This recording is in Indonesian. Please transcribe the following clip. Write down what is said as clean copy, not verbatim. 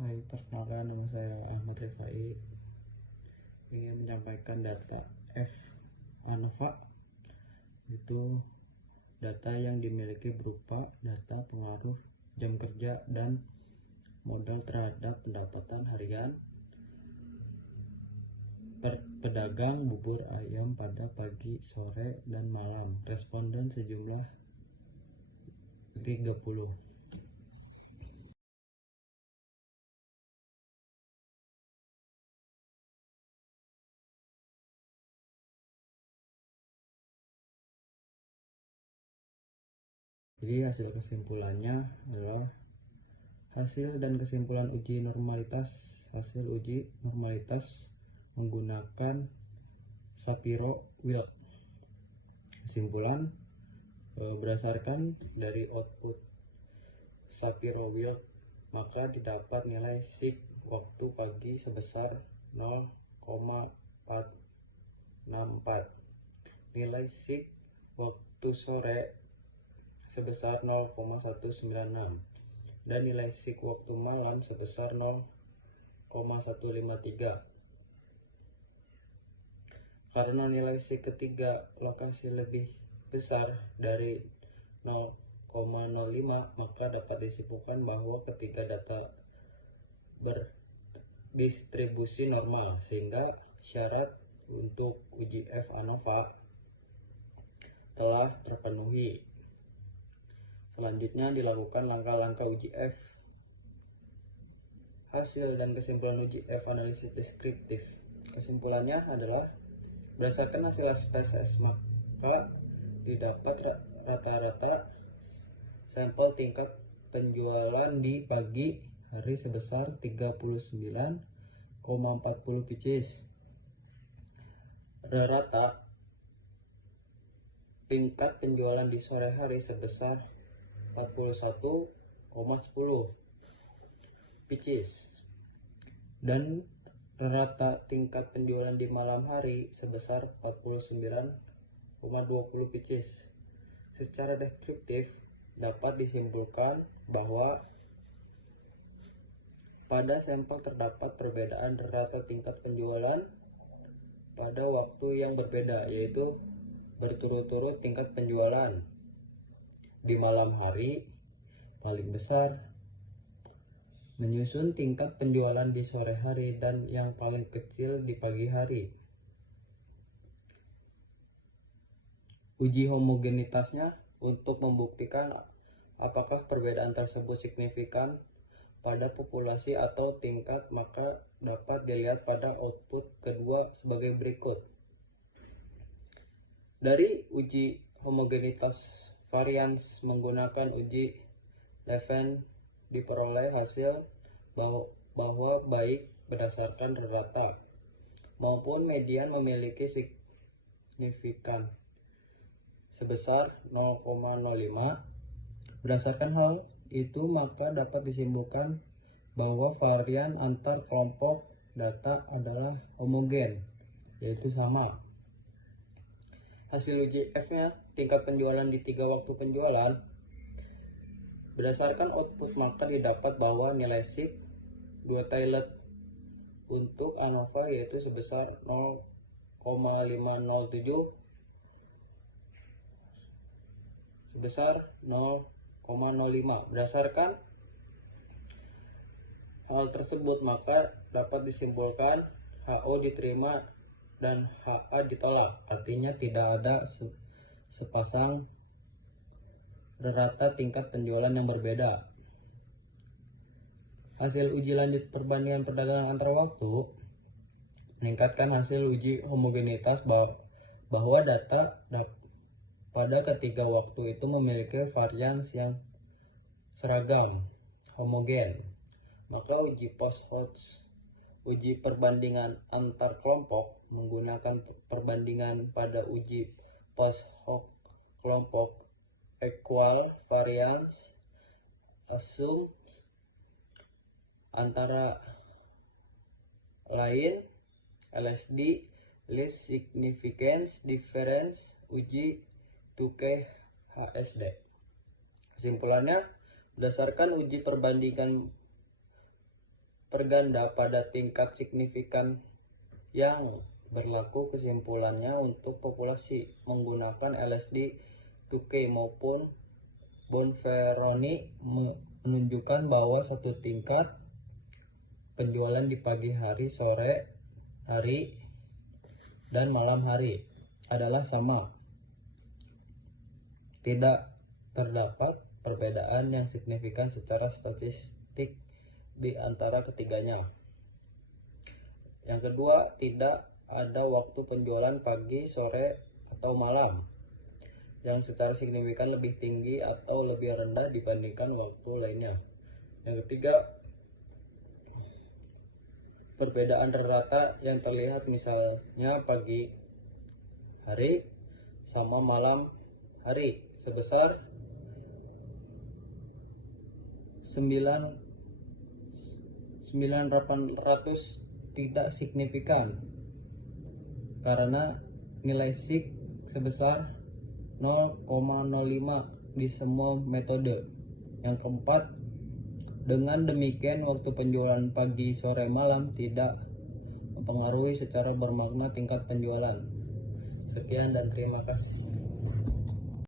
Hai, perkenalkan nama saya Ahmad Rifai. Ingin menyampaikan data F ANOVA, itu data yang dimiliki berupa data pengaruh jam kerja dan modal terhadap pendapatan harian pedagang bubur ayam pada pagi, sore, dan malam. Responden sejumlah 30. Jadi hasil kesimpulannya adalah hasil dan kesimpulan uji normalitas. Hasil uji normalitas menggunakan Shapiro-Wilk. Kesimpulan berdasarkan dari output Shapiro-Wilk, maka didapat nilai sig waktu pagi sebesar 0,464, nilai sig waktu sore sebesar 0,196, dan nilai sig waktu malam sebesar 0,153. Karena nilai sig ketiga lokasi lebih besar dari 0,05, maka dapat disimpulkan bahwa ketiga data berdistribusi normal, sehingga syarat untuk uji F ANOVA telah terpenuhi. Selanjutnya dilakukan langkah-langkah uji F. Hasil dan kesimpulan uji F analisis deskriptif. Kesimpulannya adalah berdasarkan hasil SPSS, maka didapat rata-rata sampel tingkat penjualan di pagi hari sebesar 39,40 pieces. Rata tingkat penjualan di sore hari sebesar 41,10 pieces, dan rata tingkat penjualan di malam hari sebesar 49,20 pieces. Secara deskriptif dapat disimpulkan bahwa pada sampel terdapat perbedaan rata tingkat penjualan pada waktu yang berbeda, yaitu berturut-turut tingkat penjualan di malam hari paling besar, menyusun tingkat penjualan di sore hari, dan yang paling kecil di pagi hari. Uji homogenitasnya untuk membuktikan apakah perbedaan tersebut signifikan pada populasi atau tingkat, maka dapat dilihat pada output kedua sebagai berikut. Dari uji homogenitas varians menggunakan uji Leven diperoleh hasil bahwa baik berdasarkan rata maupun median memiliki signifikan sebesar 0,05. Berdasarkan hal itu, maka dapat disimpulkan bahwa varian antar kelompok data adalah homogen, yaitu sama. Hasil uji F-nya, tingkat penjualan di 3 waktu penjualan. Berdasarkan output, maka didapat bahwa nilai sig 2 Tailed untuk ANOVA yaitu sebesar 0,507 sebesar 0,05. Berdasarkan hal tersebut, maka dapat disimpulkan HO diterima dan HA ditolak. Artinya tidak ada sepasang rata tingkat penjualan yang berbeda. Hasil uji lanjut perbandingan perdagangan antar waktu meningkatkan hasil uji homogenitas bahwa data pada ketiga waktu itu memiliki varians yang seragam, homogen. Maka uji post-hoc, uji perbandingan antar kelompok menggunakan perbandingan pada uji post-hoc kelompok equal variance assumes antara lain LSD, least significance difference, uji 2K HSD. Kesimpulannya, berdasarkan uji perbandingan perganda pada tingkat signifikan yang berlaku kesimpulannya untuk populasi menggunakan LSD 2K maupun Bonferroni menunjukkan bahwa satu tingkat penjualan di pagi hari, sore hari, dan malam hari adalah sama. Tidak terdapat perbedaan yang signifikan secara statistik di antara ketiganya. Yang kedua, tidak ada waktu penjualan pagi, sore, atau malam yang secara signifikan lebih tinggi atau lebih rendah dibandingkan waktu lainnya. Yang ketiga, perbedaan rata yang terlihat misalnya pagi hari sama malam hari sebesar 9.800 tidak signifikan karena nilai sig sebesar 0,05 di semua metode. Yang keempat, dengan demikian waktu penjualan pagi, sore, malam tidak mempengaruhi secara bermakna tingkat penjualan. Sekian dan terima kasih.